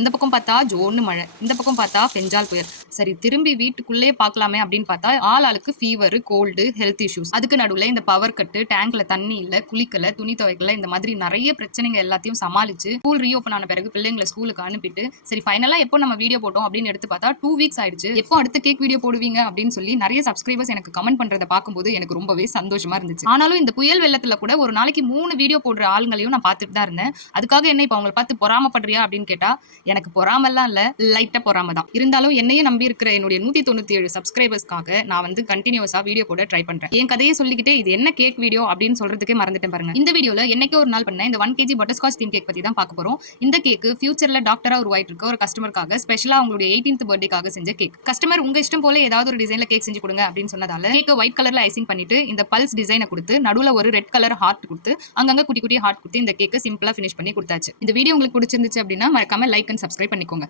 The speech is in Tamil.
அந்த பக்கம் பார்த்தா ஜோன்னு மழை, இந்த பக்கம் பார்த்தா பெஞ்சால் புயல். சரி திரும்பி வீட்டுக்குள்ளேயே பார்க்கலாமே அப்படின்னு பார்த்தா ஆளுக்கு ஃபீவர், கோல்டு, ஹெல்த் இஷ்யூஸ். அதுக்கு நடுவுல இந்த பவர் கட்டு, டேங்க்ல தண்ணி இல்ல, குளிக்கல, துணி துவைக்கல, இந்த மாதிரி நிறைய பிரச்சனைங்க எல்லாத்தையும் சமாளிச்சு ஸ்கூல் ரீஓபன் ஆன பிறகு பிள்ளைங்களை ஸ்கூலுக்கு அனுப்பிட்டு சரி ஃபைனலா எப்போ நம்ம வீடியோ போட்டோம் அப்படின்னு எடுத்து பார்த்தா 2 வீக்ஸ் ஆயிடுச்சு. எப்போ அடுத்த கேக் வீடியோ போடுவீங்க அப்படின்னு சொல்லி நிறைய சப்ஸ்கிரைபர்ஸ் எனக்கு கமெண்ட் பண்றதை பார்க்கும்போது எனக்கு ரொம்பவே சந்தோஷமா இருந்துச்சு. ஆனாலும் இந்த புயல் வெள்ளத்துல கூட ஒரு நாளைக்கு 3 வீடியோ போடுற ஆளுங்களையும் நான் பார்த்துட்டு தான் இருந்தேன். அதுக்காக என்ன இப்ப அவங்களை பார்த்து பொறாமப்படுறியா அப்படின்னு கேட்டா எனக்கு பொறாமல்லாம் இல்ல, லைட்டா பொறாம தான். இருந்தாலும் என்னையே நம்பி இருக்கிற என்னுடைய 197 சப்ஸ்கிரைபர்ஸ்க்காக நான் வந்து கண்டினியூஸா வீடியோ போட ட்ரை பண்றேன். என் கதையை சொல்லிக்கிட்டே இது என்ன கேக் வீடியோ அப்படின்னு சொல்றதுக்கே மறந்துட்டேன் பாருங்க. இந்த வீடியோல என்னைக்கு ஒரு நாள் பண்ண இந்த 1 kg பட்டர்ஸ்காட்ச் தீம் கேக் பத்தி தான் பார்க்க போறோம். இந்த கேக் ஃபியூச்சர்ல டாக்டரா உருவாயிட்டு இருக்க ஒரு கஸ்டமருக்காக ஸ்பெஷலா அவங்களுடைய 18th பர்த்டேக்காக செஞ்ச கேக். கஸ்டமர் உங்க இஷ்டம் போல ஏதாவது ஒரு டிசைன்ல கேக் செஞ்சு கொடுங்க அப்படின்னு சொன்னதால கேக் ஒயிட் கலர்ல ஐசிங் பண்ணிட்டு இந்த பல்ஸ் டிசைனை கொடுத்து நடுவுல ஒரு ரெட் கலர் ஹார்ட் கொடுத்து அங்கங்க குட்டி குட்டி ஹார்ட் கொடுத்து இந்த கேக் சிம்பிளா ஃபினிஷ் பண்ணி கொடுத்தாச்சு. இந்த வீடியோ உங்களுக்கு பிடிச்சிருந்துச்சு அப்படின்னா மறக்காம லைக் அண்ட் சப்ஸ்கிரைப் பண்ணிக்கோங்க.